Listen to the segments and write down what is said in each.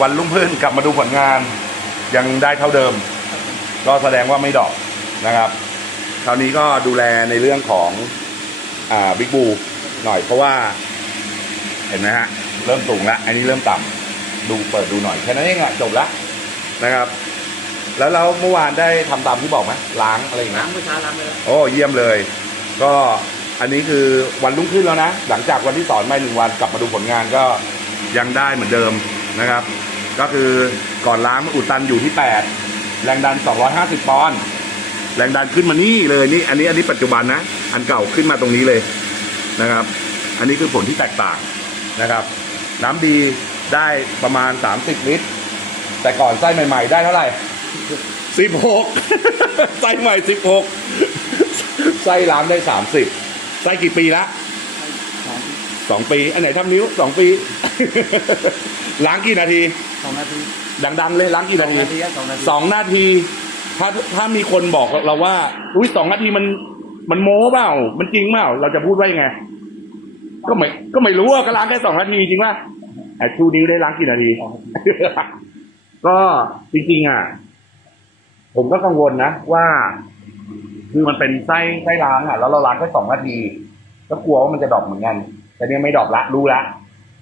วันรุ่งขึ้นกลับมาดูผลงาน ยังได้เท่าเดิม ก็แสดงว่าไม่ดรอกนะครับ คราวนี้ก็ดูแลในเรื่องของอ่าบิ๊กบูหน่อยเพราะว่า เห็นไหมฮะ เริ่มสูงแล้วอันนี้เริ่มต่ำดูเปิดดูหน่อยแค่นั้นเองอะจบละนะครับ แล้วเราเมื่อวานได้ทำตามที่บอกไหมล้างอะไรอย่างเงี้ล้าย งเมื่อเช้าล้างไปแล้วโอ้เยี่ยมเลย ก็อันนี้คือวันรุ่งขึ้นแล้วนะ หลังจากวันที่สอนไปหนึ่งวันกลับมาดูผลงานก็ยังได้เหมือนเดิมนะครับ ก็คือก่อนล้างมันอุดตันอยู่ที่ 8 แรงดัน 250 ปอนด์แรงดันขึ้นมานี่เลยนี่อันนี้อันนี้ปัจจุบันนะ อันเก่าขึ้นมาตรงนี้เลยนะครับ อันนี้คือผลที่แตกต่างนะครับ น้ำดีได้ประมาณ 30 ลิตร แต่ก่อนไส้ใหม่ ๆ ได้เท่าไหร่สิบหกไส้ใหม่สิบหกไส้ล้างได้สามสิบไส้กี่ปีละ สองปี อันไหนทำนิ้วสองปี ล้างกี่นาที สองนาทีดังๆเลยล้างกี่สอนางทีนาทีครับสองนาทีสองนาที ถ้าถ้ามีคนบอกเราว่า อุ้ยสองนาทีมัน มันโม้เปล่า มันจริงเปล่า เราจะพูดว่ายังไง ก็ไม่ ก็ไม่รู้ว่าก็ล้างแค่สองนาทีจริงป่ะไอ้ชูนิ้วได้ล้างกี่นาที ก็จริงๆอะ ผมก็กังวลนะว่า คือมันเป็นไส้ไส้ล้างอะ แล้วเราล้างแค่สองนาที ก็กลัวว่ามันจะดรอปเหมือนกัน แต่เนี่ยไม่ดรอปละรู้ละ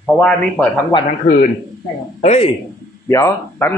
เพราะว่านี่เปิดทั้งวันทั้งคืน ใช่ครับ เอ้ย เดี๋ยวแป๊บนึง